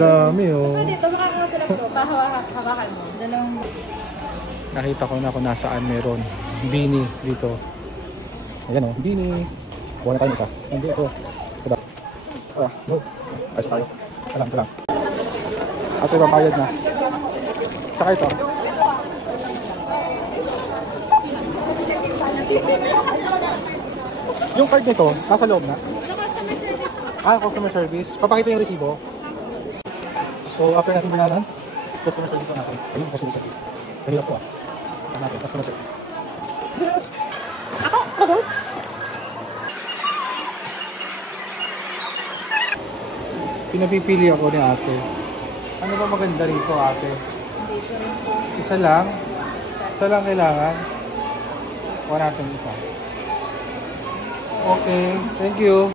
Dami oh. Dito, makakasalap ko. Hawakan mo. Dalawang... Nakita ko na kung nasaan meron. Bini dito. Ayan oh, bini. Kuha na tayo isa. Hindi ito. Ito daw. Go. Ayos tayo. Isa lang. Ito yung bayad na. Tsaka ito. Yung card nito, nasa loob na? Customer service. Papakita yung resibo. So, after natin binalan, customer service na natin. Ayun, customer service. Kahirap po natin, customer service. Yes! Ako? Pwede? Pinapipili ako ni ate. Ano ba maganda rito ate? Isa lang? Isa lang kailangan? Kuha natin isa. Okay, thank you.